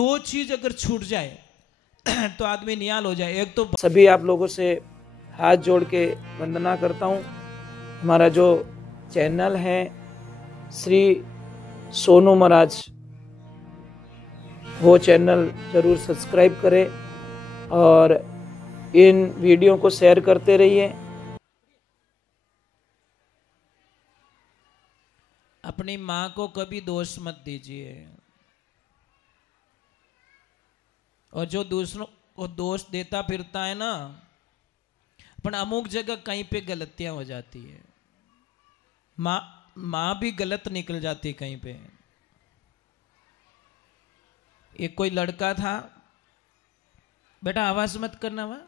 दो चीज अगर छूट जाए तो आदमी निहाल हो जाए। एक तो सभी आप लोगों से हाथ जोड़ के वंदना करता हूँ। हमारा जो चैनल है श्री सोनू महाराज, वो चैनल जरूर सब्सक्राइब करें और इन वीडियो को शेयर करते रहिए। अपनी माँ को कभी दोष मत दीजिए, और जो दूसरों को दोष देता फिरता है ना, पर अमुक जगह कहीं पे गलतियां हो जाती है। माँ भी गलत निकल जाती कहीं पे। एक कोई लड़का था, बेटा आवाज मत करना, वहां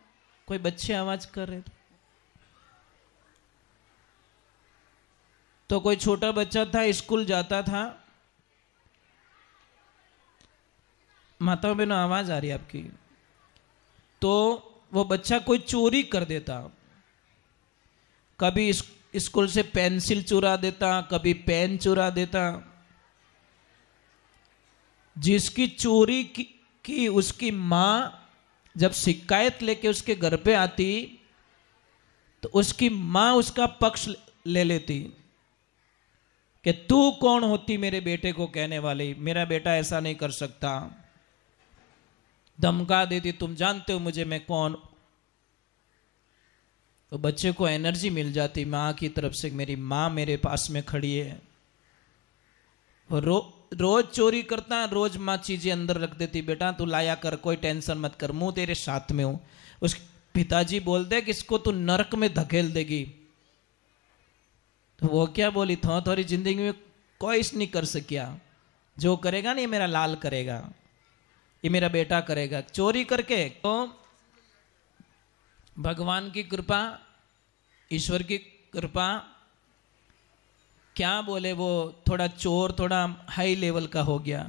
कोई बच्चे आवाज कर रहे थे। तो कोई छोटा बच्चा था, स्कूल जाता था। माता बहनों आवाज आ रही है आपकी? तो वो बच्चा कोई चोरी कर देता, कभी स्कूल से पेंसिल चुरा देता, कभी पेन चुरा देता। जिसकी चोरी की उसकी मां जब शिकायत लेके उसके घर पे आती, तो उसकी मां उसका पक्ष ले लेती कि तू कौन होती मेरे बेटे को कहने वाली, मेरा बेटा ऐसा नहीं कर सकता। धमका देती, तुम जानते हो मुझे, मैं कौन। तो बच्चे को एनर्जी मिल जाती माँ की तरफ से, मेरी माँ मेरे पास में खड़ी है। और रोज चोरी करता है, रोज माँ चीजें अंदर रख देती, बेटा तू लाया कर, कोई टेंशन मत कर, मुंह तेरे साथ में हूं। उस पिताजी बोलते कि इसको तू नरक में धकेल देगी। तो वो क्या बोली, थोड़ी जिंदगी में कोई नहीं कर सकिया, जो करेगा ना ये मेरा लाल करेगा, ये मेरा बेटा करेगा। चोरी करके तो भगवान की कृपा, ईश्वर की कृपा, क्या बोले, वो थोड़ा चोर थोड़ा हाई लेवल का हो गया,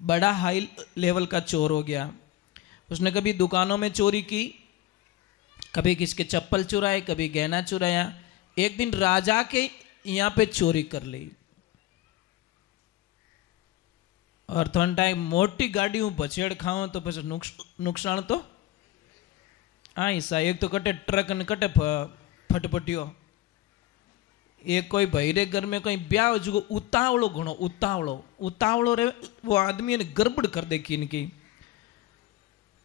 बड़ा हाई लेवल का चोर हो गया। उसने कभी दुकानों में चोरी की, कभी किसके चप्पल चुराए, कभी गहना चुराया। एक दिन राजा के यहाँ पे चोरी कर ली, और थोड़ा टाइम मोटी गाड़ी हूँ बचेड़ खाऊं तो પછી नुकसान तो आई सा। एक तो कटे ट्रक ने कटे फटफटियो। एक कोई भैरे घर में कोई ब्याह जो उतावड़ो घणो, उतावड़ो रे वो आदमी ने गड़बड़ कर देखी इनकी।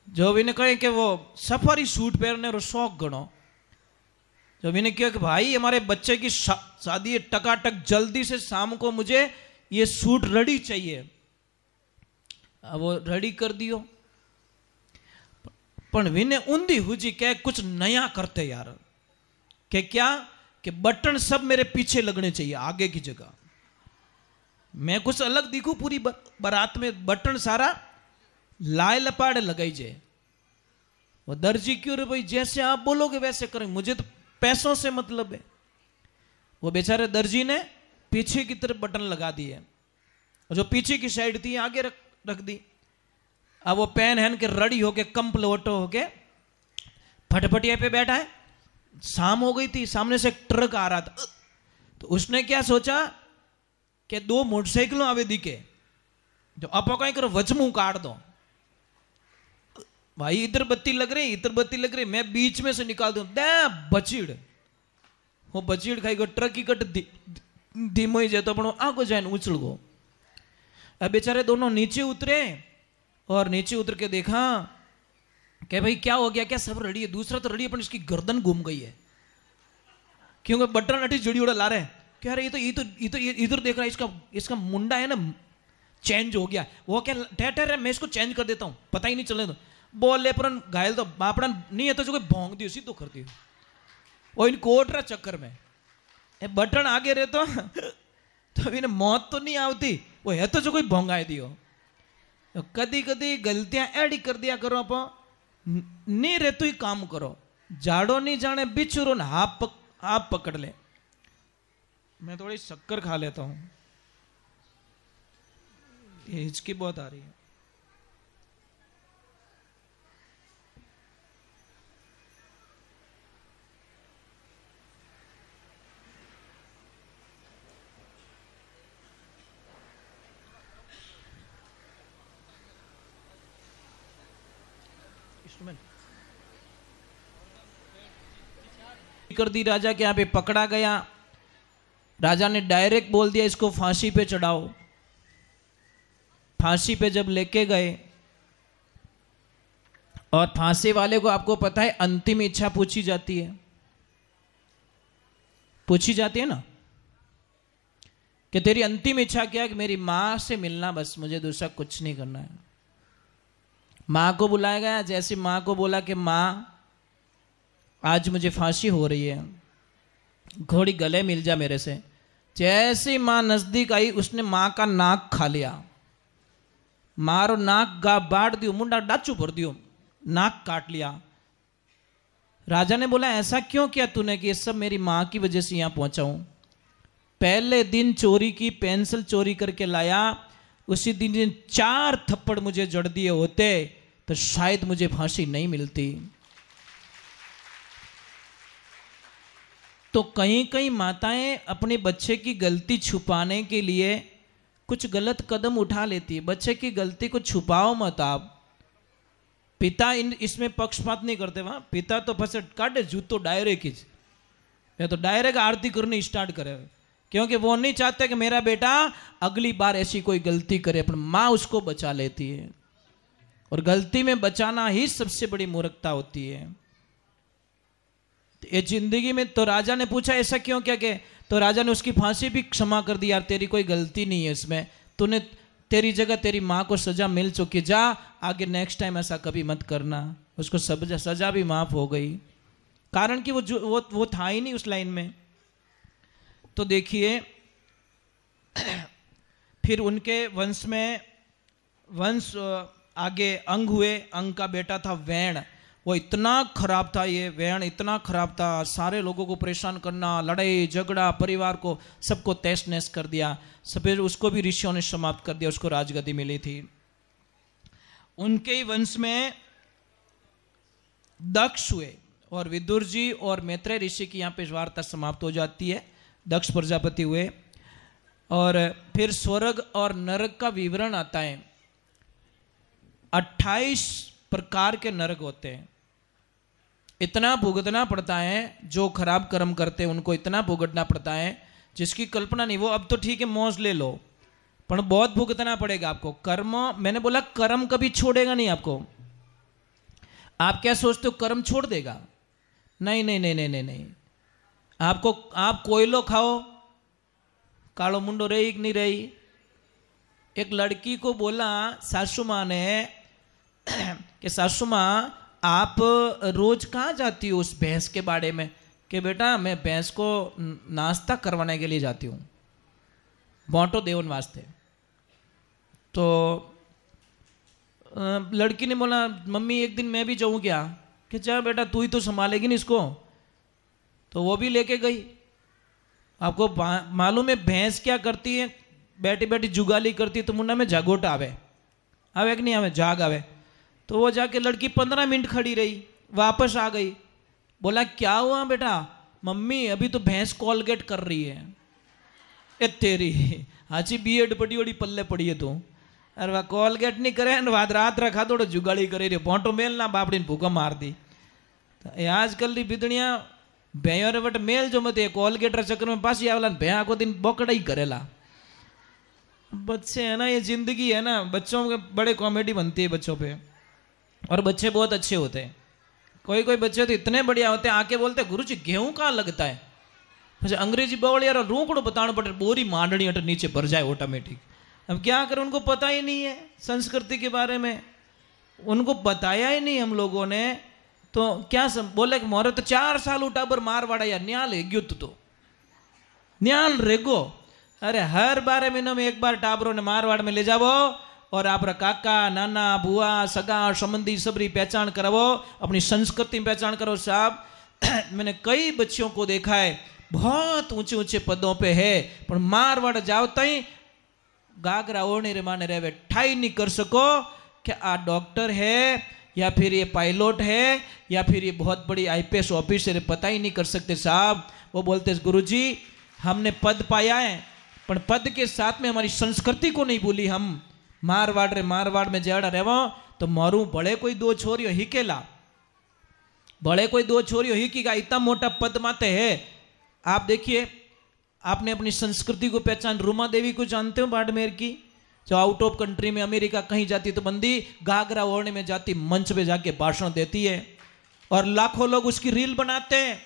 जो भी ने कहे कि वो सफारी सूट पहनने रो शौक घणो। जो भी ने कहा कि भाई हमारे बच्चे की शादी है, टकाटक जल्दी से शाम को मुझे ये सूट रेडी चाहिए। अब वो रेडी कर दियो, पर विने ऊंधी हुजी क्या कुछ नया करते यार। कि क्या कि बटन सब मेरे पीछे लगने चाहिए, आगे की जगह मैं कुछ अलग दिखूं। पूरी बारात में बटन सारा लाए लपाड़े लगाई जाए। वो दर्जी क्यों रे भाई, जैसे आप बोलोगे वैसे करेंगे, मुझे तो पैसों से मतलब है। वो बेचारे दर्जी ने पीछे की तरफ बटन लगा दिए, और जो पीछे की साइड थी आगे रख दी। अब वो पेन हैन के रेडी होके कंप्लोटो होके फटफटिया पे बैठा है। शाम हो गई थी, सामने से एक ट्रक आ रहा था। तो उसने क्या सोचा कि दो मोटरसाइकिलों आवे दिखे, जो आप कहीं करो वचमू काट दो। भाई इधर बत्ती लग रही, इधर बत्ती लग रही, मैं बीच में से निकाल दूं, दे बचीड़। वो बचीड़ खाई गो, ट्रक ही कट धीमो ही जाए तो पण आगो जाए उछल गो। अब बेचारे दोनों नीचे उतरे, और नीचे उतर के देखा कि भाई क्या हो गया, क्या सब रेडी है। दूसरा तो रेडी है, पर इसकी गर्दन घूम गई है, क्योंकि बटन अटी जड़ी उड़ा ला रहे। कह रहे ये तो इधर देख रहा है, इसका मुंडा है ना चेंज हो गया। वो क्या ठहर है, मैं इसको चेंज कर देता हूँ, पता ही नहीं चले। तो बोले पर घायल तो बापड़ा नहीं है, तो जो कोई भोंग दियो सीधो कर दियो। वो इन कोट रहा चक्कर में बटन आगे रहे तो अभी मौत तो नहीं आती, वो है तो जो कोई भोंगाए दियो। तो कदी कदी गलतियां एडी कर दिया करो, आप नहीं रहते ही काम करो। जाड़ो नहीं जाने बिछुरो ना आप पकड़ ले। मैं थोड़ी शक्कर खा लेता हूं, ये हिचकी बहुत आ रही है। कर दी राजा के यहाँ पे, पकड़ा गया। राजा ने डायरेक्ट बोल दिया इसको फांसी पे चढ़ाओ। फांसी पे जब लेके गए और फांसी वाले को आपको पता है अंतिम इच्छा पूछी जाती है, पूछी जाती है ना कि तेरी अंतिम इच्छा क्या है? कि मेरी मां से मिलना, बस मुझे दूसरा कुछ नहीं करना है। मां को बुलाया गया। जैसे मां को बोला कि मां आज मुझे फांसी हो रही है, घोड़ी गले मिल जा मेरे से। जैसे मां नजदीक आई उसने मां का नाक खा लिया। मारो नाक गा बांट दियो, मुंडा डाचू भर दियो, नाक काट लिया। राजा ने बोला ऐसा क्यों किया तूने कि ये सब मेरी मां की वजह से यहां पहुंचा हूं। पहले दिन चोरी की, पेंसिल चोरी करके लाया, उसी दिन 4 थप्पड़ मुझे जड़ दिए होते तो शायद मुझे फांसी नहीं मिलती। तो कहीं कहीं माताएं अपने बच्चे की गलती छुपाने के लिए कुछ गलत कदम उठा लेती है। बच्चे की गलती को छुपाओ मत आप। पिता इसमें पक्षपात नहीं करते। वहां पिता तो फंसे काटे जूतो डायरेक्ट ही, या तो डायरेक्ट आरती करनी स्टार्ट करे, क्योंकि वो नहीं चाहते कि मेरा बेटा अगली बार ऐसी कोई गलती करे। पर माँ उसको बचा लेती है, और गलती में बचाना ही सबसे बड़ी मूर्खता होती है। ये जिंदगी में तो राजा ने पूछा ऐसा क्यों क्या के, तो राजा ने उसकी फांसी भी क्षमा कर दी। यार तेरी कोई गलती नहीं है इसमें, तूने तेरी जगह तेरी माँ को सजा मिल चुकी, जा आगे नेक्स्ट टाइम ऐसा कभी मत करना। उसको सजा भी माफ हो गई, कारण कि वो था ही नहीं उस लाइन में। तो देखिए फिर उनके वंश में आगे अंग हुए। अंग का बेटा था वैण। वो इतना खराब था, ये वैण इतना खराब था, सारे लोगों को परेशान करना, लड़ाई झगड़ा, परिवार को सबको तहस नहस कर दिया। फिर उसको भी ऋषियों ने समाप्त कर दिया, उसको राजगद्दी मिली थी। उनके ही वंश में दक्ष हुए, और विदुर जी और मैत्रेय ऋषि की यहाँ पे वार्ता समाप्त हो जाती है। दक्ष प्रजापति हुए, और फिर स्वर्ग और नरक का विवरण आता है। 28 प्रकार के नरक होते हैं। इतना भुगतना पड़ता है, जो खराब कर्म करते हैं उनको इतना भुगतना पड़ता है जिसकी कल्पना नहीं। वो अब तो ठीक है मौज ले लो, पर बहुत भुगतना पड़ेगा आपको। कर्म, मैंने बोला कर्म कभी छोड़ेगा नहीं आपको। आप क्या सोचते हो कर्म छोड़ देगा? नहीं नहीं नहीं नहीं नहीं नहीं। आपको, आप कोयलो खाओ, कालो मुंडो रही कि नहीं रही। एक लड़की को बोला सासू माँ ने कि सासू माँ आप रोज कहाँ जाती हो उस भैंस के बाड़े में? कि बेटा मैं भैंस को नाश्ता करवाने के लिए जाती हूँ, बांटो देवन वास्ते। तो लड़की ने बोला मम्मी एक दिन मैं भी जाऊँ क्या? कि जा बेटा तू ही तो संभालेगी ना इसको। तो वो भी लेके गई। आपको मालूम है भैंस क्या करती है? बैठी बैठी जुगाली करती है, तो मुंडा में जागोट आवे कि नहीं आवे, जाग आवे। तो वो जाके लड़की 15 मिनट खड़ी रही, वापस आ गई। बोला क्या हुआ बेटा? मम्मी अभी तो भैंस कॉलगेट कर रही है। ए तेरी हाची बीएड पड़ी बड़ी पल्ले पड़ी है तू। अरे वह कॉलगेट नहीं करे, रात रखा थोड़ा जुगाड़ी करे रे, पोटो मेल ना बापड़ी ने भूखा मार दी। तो आजकल की बिदड़िया भैया रे बट मेल जो मत कॉलगेट चक्कर में पासी आवला, भैया को दिन बोकड़ा ही करेला। बच्चे है ना, ये जिंदगी है ना, बच्चों के बड़े कॉमेडी बनती है बच्चों पे। और बच्चे बहुत अच्छे होते हैं। कोई कोई बच्चे तो इतने बढ़िया होते हैं, आके बोलते गुरु जी गेहूं कहाँ लगता है। अच्छा अंग्रेजी बोल यार रूकड़ो बताना पड़े, बोरी मांडनी अट नीचे भर जाए ऑटोमेटिक। अब क्या करें, उनको पता ही नहीं है संस्कृति के बारे में, उनको बताया ही नहीं हम लोगों ने। तो क्या बोले कि मोरे तो 4 साल टाबर मारवाड़ा या न्याल है ग्युत तो न्याल रेगो। अरे हर 12 महीनों में एक बार टाबरों ने मारवाड़ में ले जाओ, और आप काका नाना बुआ सगा संबंधी सबरी पहचान करावो, अपनी संस्कृति में पहचान करो। साहब मैंने कई बच्चों को देखा है बहुत ऊंचे ऊंचे पदों पे है, पर मारवाड़ जाओ तई गागरा ओढ़ने रे माने रहे ठाई नहीं कर सको कि आ डॉक्टर है या फिर ये पायलट है या फिर ये बहुत बड़ी आईपीएस ऑफिसर है, पता ही नहीं कर सकते साहब। वो बोलते गुरुजी हमने पद पाया है, पर पद के साथ में हमारी संस्कृति को नहीं भूली। हम मारवाड़ में जड़ा रहो तो मारू बड़े कोई 2 छोरियो हिकेला भले कोई दो छोरियों ही की का इतना मोटा पद माते है। आप देखिए, आपने अपनी संस्कृति को पहचान, रूमा देवी को जानते हो बाड़मेर की, जो आउट ऑफ कंट्री में अमेरिका कहीं जाती तो बंदी घाघरा ओढ़ने में जाती, मंच पे जाके भाषण देती है और लाखों लोग उसकी रील बनाते हैं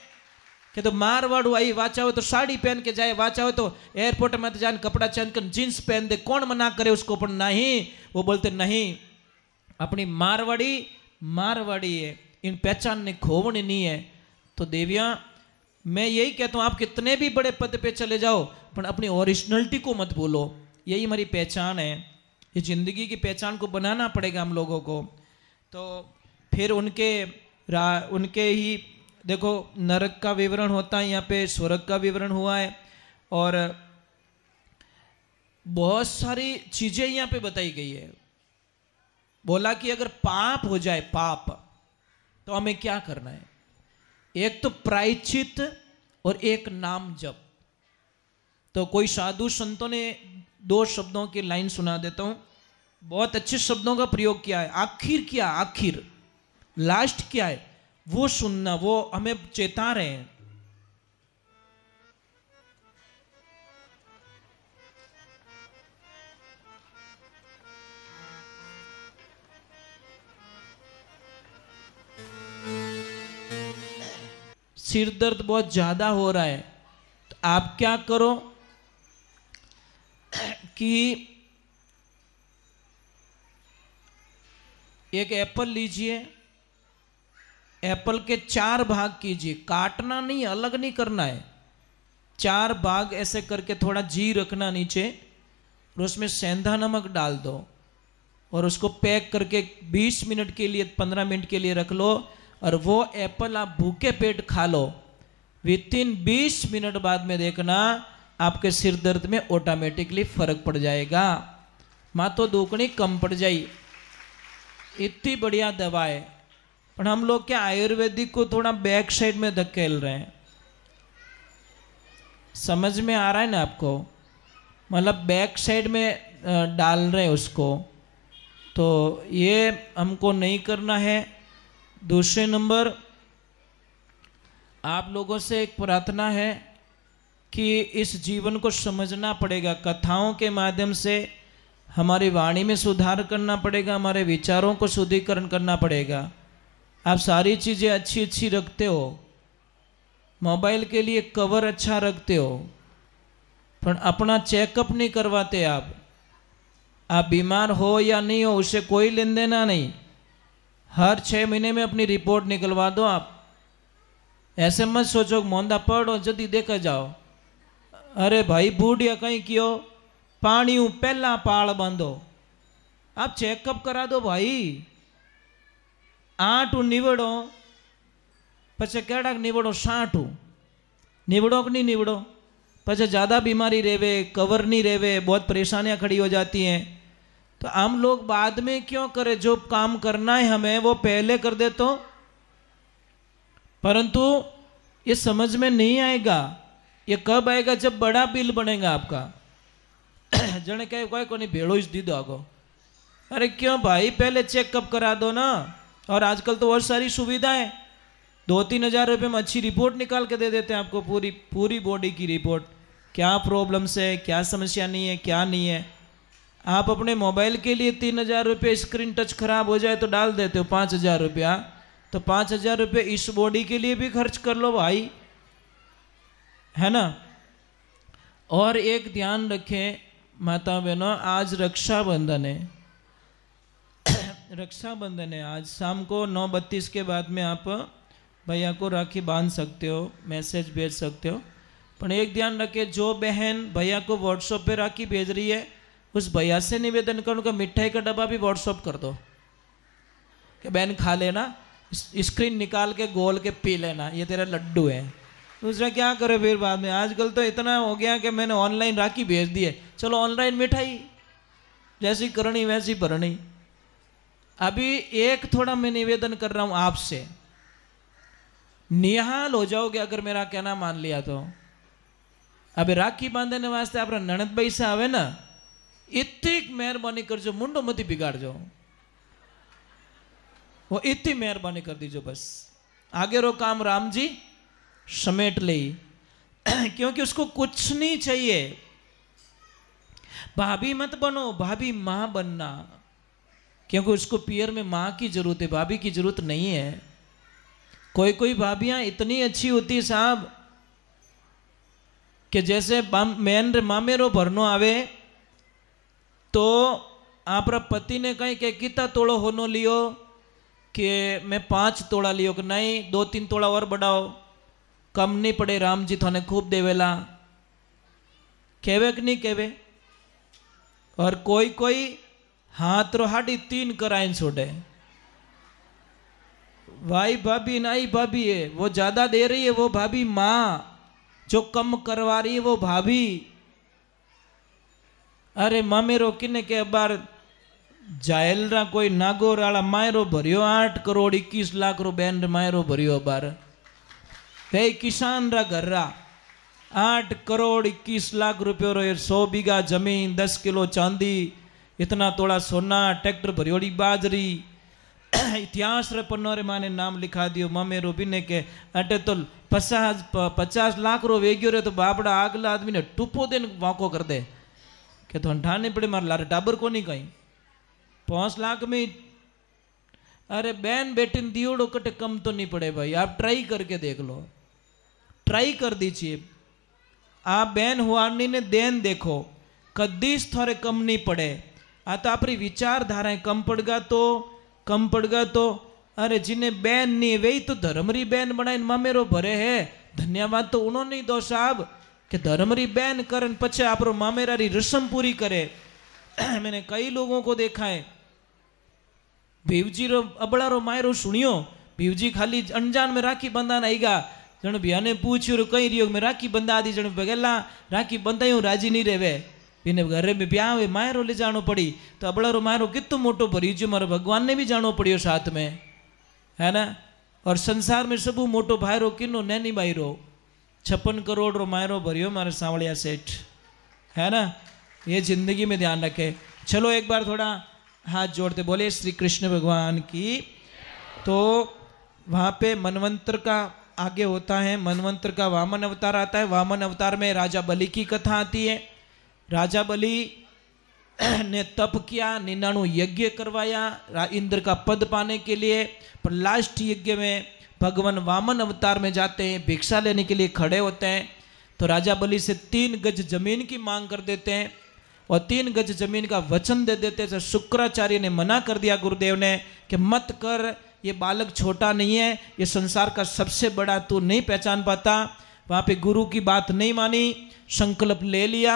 कि तो मारवाड़ू आई, वाचा हो तो साड़ी पहन के जाए, वाचा हो तो एयरपोर्ट में तो जान कपड़ा चेंज कर जींस पहन दे, कौन मना करे उसको, पर नहीं, वो बोलते नहीं, अपनी मारवाड़ी है, इन पहचान ने खोवनी नहीं है। तो देवियां, मैं यही कहता हूं, आप कितने भी बड़े पद पे चले जाओ पर अपनी ओरिजिनलिटी को मत भूलो, यही हमारी पहचान है। ये जिंदगी की पहचान को बनाना पड़ेगा हम लोगों को। तो फिर उनके ही देखो नरक का विवरण होता है, यहाँ पे स्वर्ग का विवरण हुआ है और बहुत सारी चीजें यहाँ पे बताई गई है। बोला कि अगर पाप हो जाए, पाप, तो हमें क्या करना है, एक तो प्रायश्चित और एक नाम जप। तो कोई साधु संतों ने दो शब्दों की लाइन सुना देता हूं, बहुत अच्छे शब्दों का प्रयोग किया है। आखिर क्या, आखिर लास्ट क्या है वो सुनना, वो हमें चेता रहे हैं। सिर दर्द बहुत ज्यादा हो रहा है, तो आप क्या करो कि एक एप्पल लीजिए, एप्पल के 4 भाग कीजिए, काटना नहीं, अलग नहीं करना है, 4 भाग ऐसे करके थोड़ा जी रखना नीचे और उसमें सेंधा नमक डाल दो और उसको पैक करके 20 मिनट के लिए, 15 मिनट के लिए रख लो और वो एप्पल आप भूखे पेट खा लो। विथिन 20 मिनट बाद में देखना आपके सिर दर्द में ऑटोमेटिकली फर्क पड़ जाएगा, माँ तो दुगनी कम पड़ जाई। इतनी बढ़िया दवा है, पर हम लोग क्या आयुर्वेदिक को थोड़ा बैक साइड में धकेल रहे हैं। समझ में आ रहा है ना आपको, मतलब बैक साइड में डाल रहे हैं उसको, तो ये हमको नहीं करना है। दूसरे नंबर, आप लोगों से एक प्रार्थना है कि इस जीवन को समझना पड़ेगा, कथाओं के माध्यम से हमारी वाणी में सुधार करना पड़ेगा, हमारे विचारों को शुद्धिकरण करना पड़ेगा। आप सारी चीज़ें अच्छी अच्छी रखते हो, मोबाइल के लिए कवर अच्छा रखते हो, पर अपना चेकअप नहीं करवाते। आप बीमार हो या नहीं हो उससे कोई लेन देना नहीं, हर 6 महीने में अपनी रिपोर्ट निकलवा दो। आप ऐसे मत सोचो मोंदा पड़ो जल्दी देखा जाओ, अरे भाई बूढ़िया कहीं क्यों, पानी पहला पाल बांधो, आप चेकअप करा दो भाई। 8 निवड़ो पचे केड़ा निवड़ो, 60 निवड़ो कि नहीं निवड़ो, पचे ज़्यादा बीमारी रेवे, कवर नहीं रेवे, बहुत परेशानियां खड़ी हो जाती हैं। तो हम लोग बाद में क्यों करें, जो काम करना है हमें वो पहले कर दे तो, परंतु ये समझ में नहीं आएगा। ये कब आएगा, जब बड़ा बिल बनेगा आपका। जने कहे कोई को नहीं भेड़ो इस दीदो आगो, अरे क्यों भाई, पहले चेकअप करा दो ना। और आजकल तो और सारी सुविधाएं, 2-3 हज़ार रुपये में अच्छी रिपोर्ट निकाल के दे देते हैं आपको, पूरी बॉडी की रिपोर्ट, क्या प्रॉब्लम्स है, क्या समस्या नहीं है, क्या नहीं है। आप अपने मोबाइल के लिए 3,000 रुपये स्क्रीन टच खराब हो जाए तो डाल देते हो 5,000 रुपया, तो 5,000 रुपये इस बॉडी के लिए भी खर्च कर लो भाई, है ना। और एक ध्यान रखें माता बहनों, आज रक्षाबंधन है, रक्षाबंधन है। आज शाम को 9:32 के बाद में आप भैया को राखी बांध सकते हो, मैसेज भेज सकते हो, पर एक ध्यान रखें, जो बहन भैया को व्हाट्सएप पे राखी भेज रही है उस भैया से निवेदन करूँ कि मिठाई का डब्बा भी व्हाट्सएप कर दो कि बहन खा लेना, स्क्रीन निकाल के गोल के पी लेना, ये तेरा लड्डू है। दूसरा क्या करे फिर बाद में, आजकल तो इतना हो गया कि मैंने ऑनलाइन राखी भेज दी है, चलो ऑनलाइन मिठाई, जैसी करनी वैसी भरनी। अभी एक थोड़ा मैं निवेदन कर रहा हूं आपसे, निहाल हो जाओगे अगर मेरा कहना मान लिया तो। अभी राखी बांधने वास्ते आप ननद भाई से आवे ना, इतनी मेहरबानी करजो, मुंडो मती बिगाड़ जाओ, वो इतनी मेहरबानी कर दीजो बस। आगे रो काम राम जी समेट ले, क्योंकि उसको कुछ नहीं चाहिए। भाभी मत बनो, भाभी मां बनना, क्योंकि उसको पियर में मां की जरूरत है, भाभी की जरूरत नहीं है। कोई कोई भाभियां इतनी अच्छी होती साहब कि जैसे मेन रे मामेरो भरनो आवे तो आपरा पति ने कहीं के कितना तोड़ो होनो लियो, कि मैं 5 तोड़ा लियो, कि नहीं 2-3 तोड़ा और बढ़ाओ, कम नहीं पड़े, राम जी थाने खूब देवेला, कहवे कि नहीं कहवे। और कोई कोई हाथ रो 3.5 कराइन छोड़े, भाई भाभी नाई भाभी है, वो ज्यादा दे रही है वो भाभी माँ, जो कम करवा रही है वो भाभी। अरे मामेरो किने के बार जायल रा कोई नागौर वाला मायरो भरियो 8 करोड़ 21 लाख रो बैंड मायरो भरियो बार, कई किसान रा घर रा 8 करोड़ 21 लाख रुपयो रो, 100 बीघा जमीन, 10 किलो चांदी, इतना तोड़ा सोना, ट्रैक्टर भरियोड़ी बाजरी, इतिहास रे पन्नो रे माने नाम लिखा दियो मामेरो बिने के अटे तो 50 लाख रो वेग्यो रे, तो बापड़ा आगला आदमी ने टूपो देन वाको कर दे कि तो ठाने पड़े मार लारे टाबर को नहीं कहीं 5 लाख में। अरे बहन बेटी दियोड़ो कटे कम तो नहीं पड़े भाई, आप ट्राई करके देख लो, ट्राई कर दीजिए। आप बहन हुआनी ने देन देखो, कदीस थोड़े कम नहीं पड़े। आ तो अपनी विचारधाराएं कम पड़गा तो अरे जिन्हें बहन नहीं वे तो धर्मरी बहन बनाए मामेरो भरे है, धन्यवाद तो उन्होंने ही दो साहब कि धर्मरी बहन करन पछे आपरो मामेरारी रस्म पूरी करे। मैंने कई लोगों को देखा है, भीवजी रो अबड़ा रो मायरो सुनियो, भीवजी खाली अनजान में राखी बंधान आएगा, जन भैया ने पूछ्यो कहीं रियो मैं राखी बंधा दी, जन बगेला राखी बंधाई राजी नहीं रेवे, बिने घरे में ब्याह हुए मायरो ले जानो पड़ी, तो अबड़ा रो मायरो कितो मोटो भरी जो मारे भगवान ने भी जानो पड़ियो साथ में, है ना। और संसार में सबू मोटो भाईरो किनो नैनी भाईरो 56 करोड़ रो मायरो भरियो मारे सांवलिया सेठ, है ना। ये जिंदगी में ध्यान रखे। चलो एक बार थोड़ा हाथ जोड़ते बोले श्री कृष्ण भगवान की। तो वहाँ पे मनवंतर का आगे होता है, मनवंतर का वामन अवतार आता है। वामन अवतार में राजा बलि की कथा आती है। राजा बलि ने तप किया, 99 यज्ञ करवाया इंद्र का पद पाने के लिए, पर लास्ट यज्ञ में भगवान वामन अवतार में जाते हैं, भिक्षा लेने के लिए खड़े होते हैं। तो राजा बलि से 3 गज जमीन की मांग कर देते हैं और 3 गज जमीन का वचन दे देते हैं। शुक्राचार्य ने मना कर दिया गुरुदेव ने कि मत कर, ये बालक छोटा नहीं है, ये संसार का सबसे बड़ा तू नहीं पहचान पाता। वहाँ पे गुरु की बात नहीं मानी, संकल्प ले लिया,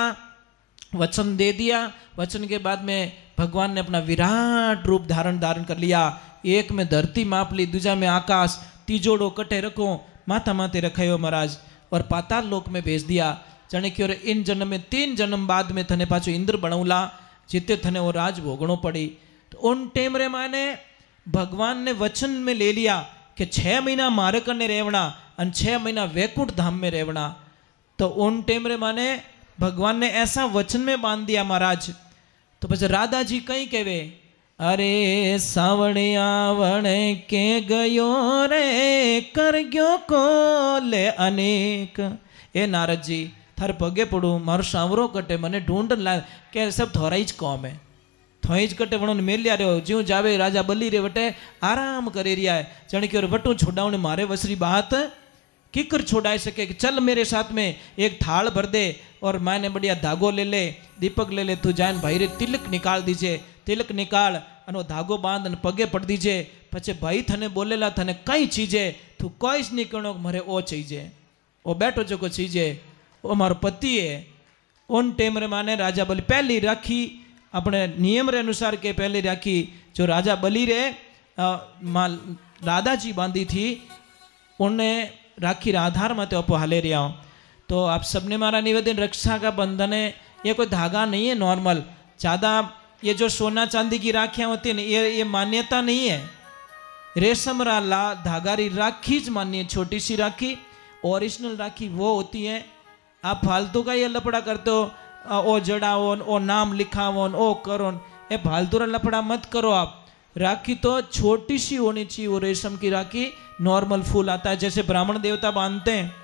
वचन दे दिया। वचन के बाद में भगवान ने अपना विराट रूप धारण कर लिया। एक में धरती माप ली, दूजा में आकाश, तीजोड़ो कटे रखो, माथा माथे रखायो महाराज, और पाताल लोक में भेज दिया। जाने कि और इन जन्म में 3 जन्म बाद में थने पाछो इंद्र बनौला, जिते थने वो राज भोगणो पड़ी। तो उन टेम रे माने भगवान ने वचन में ले लिया कि 6 महीना मारे करने रेवना और 6 महीना वैकुंठ धाम में रेवना। तो उन टेम रे माने भगवान ने ऐसा वचन में बांध दिया महाराज। तो बस राधा जी कहीं कहवे, अरे सावणिया वणे के गयो रे कर गयो को ले अनेक। ए नारद जी थारे पगे पड़ू, मारो सांवरो कटे, मने ढूंढ ला के सब थोड़ा ज कौम है, थोड़ी ज कटे वणो मेल लिया रहो। ज्यों जावे राजा बली रे वटे आराम करे रिया है, जण के वटू छोड़ावने मारे वसरी बात किकर छोड़ाई सके कि चल मेरे साथ में एक थाल भर दे और मैंने बढ़िया धागो ले ले, दीपक ले ले, तू जान भाई रे तिलक निकाल दीजिए, तिलक निकाल अनो धागो बांध ने पगे पड़ दीजिए। पछे भाई थने बोलेला थने कई चीजे तू कोई नहीं कहो मरे ओ चीजे, ओ बैठो जो को चीजे ओ मारो पति है। उन टेम रे माने राजा बलि पहली राखी अपने नियम रे अनुसार के पहले राखी जो राजा बलि रे राधा जी बांधी थी, उन्हें राखी आधार मत अपो हाले रिया हूँ। तो आप सबने मारा निवेदन, रक्षा का बंधन है, ये कोई धागा नहीं है नॉर्मल। ज़्यादा ये जो सोना चांदी की राखियाँ होती हैं ये मान्यता नहीं है। रेशम ला धागा री राखी ज मान्य, छोटी सी राखी, ओरिजिनल राखी वो होती है। आप फालतू का ये लपड़ा करते हो, ओ जड़ाओ, ओ नाम लिखाओ, ओ करो, ये फालतू लपड़ा मत करो आप। राखी तो छोटी सी होनी चाहिए, वो रेशम की राखी नॉर्मल फूल आता है, जैसे ब्राह्मण देवता बांधते हैं,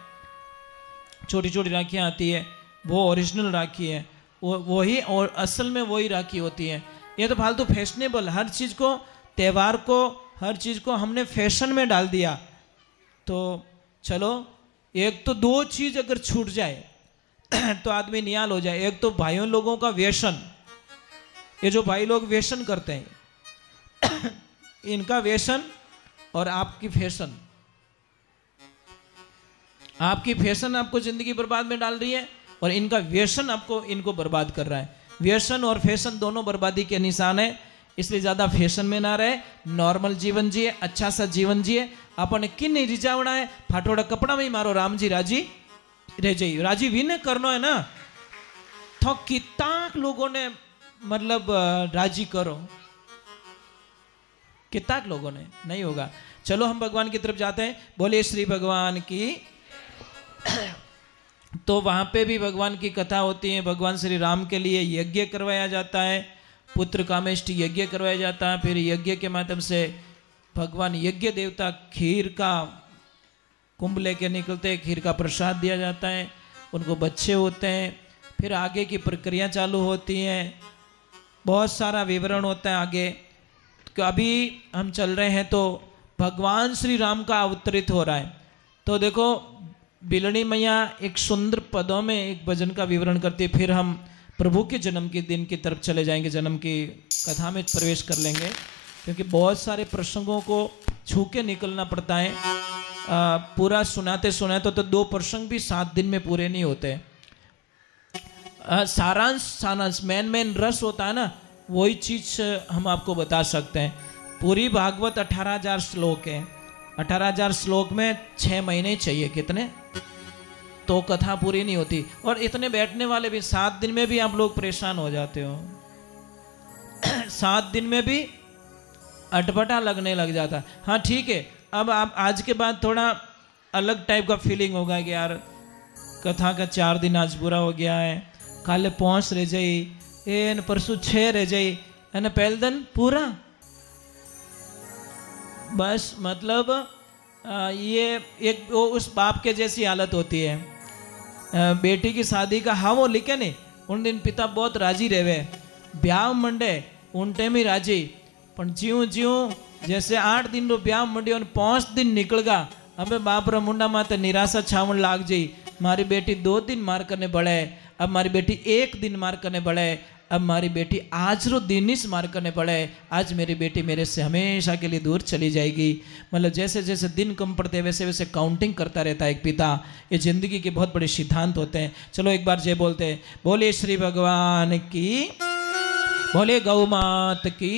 छोटी छोटी राखियाँ आती है, वो ओरिजिनल राखी है, वो वही और असल में वही राखी होती है। ये तो फालतू फैशनेबल, हर चीज़ को, त्यौहार को, हर चीज़ को हमने फैशन में डाल दिया। तो चलो, एक तो दो चीज़ अगर छूट जाए तो आदमी निहाल हो जाए। एक तो भाइयों लोगों का व्यसन, ये जो भाई लोग व्यसन करते हैं इनका व्यसन, और आपकी फैशन, आपकी फैशन आपको जिंदगी बर्बाद में डाल रही है, और इनका व्यसन आपको, इनको बर्बाद कर रहा है। व्यसन और फैशन दोनों बर्बादी के निशान है। इसलिए ज़्यादा फैशन में ना रहे, नॉर्मल जीवन जिए, अच्छा सा जीवन जिए। अपन किन नहीं रिझावना है, फाटोड़ा कपड़ा में ही मारो राम जी राजी रह जाइए। राजी विने करना है ना, तो कितना लोगों ने मतलब राजी करो, कितना लोगों ने, नहीं होगा। चलो हम भगवान की तरफ जाते हैं। बोलिए श्री भगवान की। तो वहां पे भी भगवान की कथा होती है। भगवान श्री राम के लिए यज्ञ करवाया जाता है, पुत्र कामेष्टि यज्ञ करवाया जाता है। फिर यज्ञ के माध्यम से भगवान यज्ञ देवता खीर का कुंभ लेके निकलते हैं, खीर का प्रसाद दिया जाता है, उनको बच्चे होते हैं। फिर आगे की प्रक्रिया चालू होती हैं, बहुत सारा विवरण होता है आगे। तो अभी हम चल रहे हैं तो भगवान श्री राम का अवतरित हो रहा है। तो देखो, बिलनी मैया एक सुंदर पदों में एक भजन का विवरण करती है। फिर हम प्रभु के जन्म के दिन की तरफ चले जाएंगे, जन्म की कथा में प्रवेश कर लेंगे, क्योंकि बहुत सारे प्रसंगों को छू के निकलना पड़ता है। पूरा सुनाते सुनाते तो 2 प्रसंग भी 7 दिन में पूरे नहीं होते। सारांश मेन रस होता है ना, वही चीज हम आपको बता सकते हैं। पूरी भागवत 18,000 श्लोक है। 18,000 श्लोक में 6 महीने चाहिए, कितने, तो कथा पूरी नहीं होती। और इतने बैठने वाले भी 7 दिन में भी आप लोग परेशान हो जाते हो। 7 दिन में भी अटपटा लगने लग जाता। हाँ ठीक है, अब आप आज के बाद थोड़ा अलग टाइप का फीलिंग होगा कि यार कथा का 4 दिन आज पूरा हो गया है, काले 5 रह जाई, एन परसों 6 रह जाई, है ना, पहले दिन पूरा। बस मतलब ये एक उस बाप के जैसी हालत होती है। बेटी की शादी का हाँ वो लिखे नहीं, उन दिन पिता बहुत राजी रहे, ब्याह मंडे उन टाइम ही राजी, पर ज्यों ज्यों जैसे 8 दिन रो ब्याह मंडी और 5 दिन निकल गा, अबे बाप रा मुंडा माते निराशा छावन लाग जाई। मारी बेटी 2 दिन मार करने बढ़े, अब मारी बेटी 1 दिन मार करने बढ़े, अब मारी बेटी आज रो दिन ही मार करने पड़े, आज मेरी बेटी मेरे से हमेशा के लिए दूर चली जाएगी। मतलब जैसे जैसे दिन कम पड़ते हैं वैसे वैसे काउंटिंग करता रहता है एक पिता। ये जिंदगी के बहुत बड़े सिद्धांत होते हैं। चलो एक बार जय बोलते हैं, बोले श्री भगवान की, बोले गौ मात की।